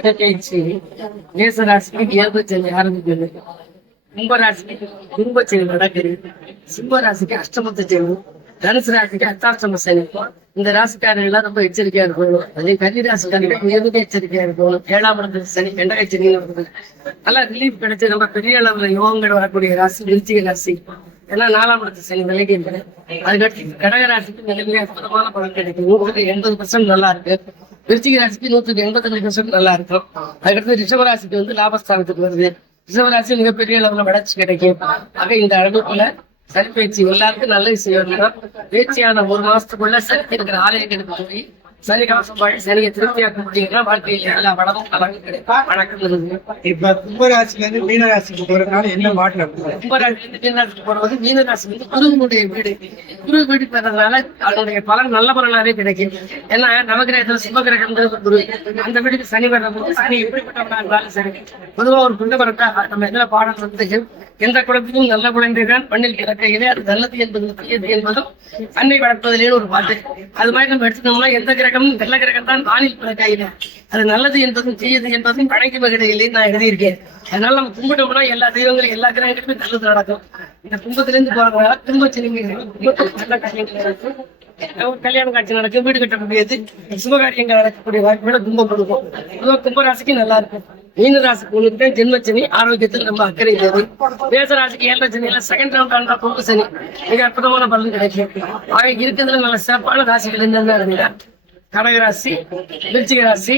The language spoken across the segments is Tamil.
சனிப்பெயர்ச்சி மேசராசிக்கு ஏற்பச்சனி ஆரம்பிக்குது. கும்பராசிக்கு கும்பச்சனி நடக்குது. சிம்மராசிக்கு அஷ்டமத்து சனி, தனுசு ராசிக்கு அர்த்தாஷ்டம சனி. இந்த ராசிக்காரர்கள் ரொம்ப எச்சரிக்கையா இருக்கணும். அதே கன்னி ராசிக்காரர்கள் மிக எச்சரிக்கையா இருக்கணும். 7ஆம் இடத்துல சனி கண்டகை சனி நல்லா ரிலீஃப் கிடைச்சு ரொம்ப பெரிய அளவுல யோகங்கள் வரக்கூடிய ராசி விருச்சிக ராசி. ஏன்னா 4ஆம் இடத்து சனி விலகி இருக்கிறேன். அதுக்கடுத்து கடக ராசிக்கு நிலைமையா அற்புதமான பலன் கிடைக்கும். 180% நல்லா இருக்கு. விருச்சிக ராசிக்கு 185% நல்லா இருக்கும். அதுக்கடுத்து ரிஷபராசிக்கு லாபஸ்தானத்துக்கு வருது. ரிஷபராசி மிகப்பெரிய அளவுல வளர்ச்சி கிடைக்கும். ஆக இந்த அளவுக்குள்ள சனி பயிற்சி எல்லாருக்கும் நல்ல விஷயம். பேச்சியான 1 மாசத்துக்குள்ள சனி இருக்கிற ஆலயங்களுக்கு போய் சனி கவசம் பாடி சனியை திருப்தியாக்க முடியுங்கன்னா வாழ்க்கையில் எல்லா வளமும் பலனும் கிடைக்கும். வணக்கம். இப்ப கும்பராசில இருந்து மீனராசிக்கு போறதுனால என்ன மாற்றம்? கும்பராசில இருந்து மீனராசிக்கு போறது மீனராசி குருவினுடைய வீடு. குரு வீடு பெறதுனால அதனுடைய பலன் நல்ல பலனாவே கிடைக்கும். ஏன்னா நவகிரகத்துல சுபகிரகம் குரு, அந்த வீட்டுக்கு சனி வர்றபோது சனி எப்படிப்பட்டவனா இருந்தாலும் சரி. பொதுவா ஒரு குண்ட வரட்டா நம்ம எதுல பாடம் வந்து எந்த குழந்தையும் நல்ல குழந்தைதான் மண்ணில் பிறக்கையிலே அது நல்லது என்பதும் தீயது என்பதும் அன்னை வளர்ப்பதிலே ஒரு பாட்டு. அது மாதிரி நம்ம எடுத்துக்கோம்னா எந்த கிரகமும் நல்ல கிரகம் தான் வானில் பிறக்கையில அது நல்லது என்பதும் தீயது என்பதும் படைக்கு வகையிலே நான் எழுதியிருக்கேன். அதனால நம்ம கும்பிட்டோம்னா எல்லா தெய்வங்களும் எல்லா கிரகங்களுமே நல்லது நடக்கும். இந்த கும்பத்திலிருந்து போறதுனால கும்பச்சனி கல்யாண காட்சி நடக்கும், வீடு கட்ட முடியாது, சுபகாரியங்கள் நடக்கக்கூடிய வாய்ப்புகளை கும்பம் கொடுக்கும். கும்பராசிக்கு நல்லா இருக்கும். மீனராசிக்கு உங்களுக்கு ஜென்மச்சனி ஆரோக்கியத்தில் ரொம்ப அக்கறை தேவை. மேசராசிக்கு 7ஆம் சனியில செகண்ட் ரவுண்ட் பொங்கு சனி மிக அற்புதமான பலன் கிடைக்கும். ஆக இருக்கிறதுல நல்ல சிறப்பான ராசிகள் என்னென்ன இருந்தா கடகராசி, விருச்சிக ராசி,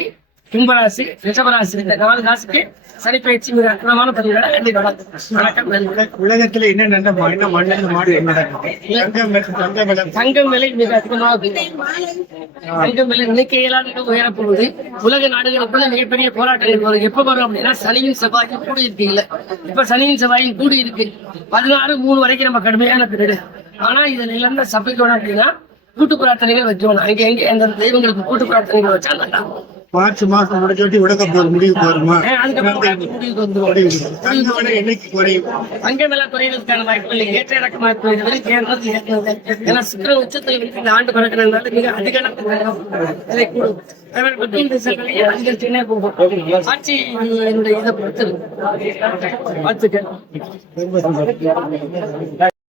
கும்பராசி, ரிஷபராசி இந்த 4 ராசிக்கு சனி பயிற்சி மிக அற்புதமான பலன்களை அள்ளி வணக்கம். உலகத்துல என்ன தங்கம் விலை மிக அதிகமாக தங்கம் விலை நினைக்கையிலான உயரப்போகுது. உலக நாடுகளுக்குள்ள மிகப்பெரிய போராட்டங்கள் வரும். எப்ப வரும் அப்படின்னா சனியும் செவ்வாயும் கூடி இருக்கீங்கள. இப்ப சனியும் செவ்வாயும் கூடி இருக்கு. 16/3 வரைக்கும் நம்ம கடுமையான பீரியடு. ஆனா இதுல இல்லாம சபைக்கணும் அப்படின்னா கூட்டு பிரார்த்தனைகள் வைக்கணும். அங்கே எங்க எந்த தெய்வங்களுக்கு கூட்டு பிரார்த்தனைகள் வச்சா நல்லா. மார்ச் மாசம் முடிஞ்சோட்டி உலக போர் முடிவுக்கு வருமா? என்னைக்கு குறையும்? அங்க மேல குறைவதற்கான வாய்ப்பு இல்லை. ஏற்ற இறக்கமாக ஏன்னா சுக்கர உச்சத்தில் இந்த ஆண்டு பிறக்கிறதுனால மிக அதிக ஆட்சி என்னுடைய இதை பொறுத்து பார்த்துக்க.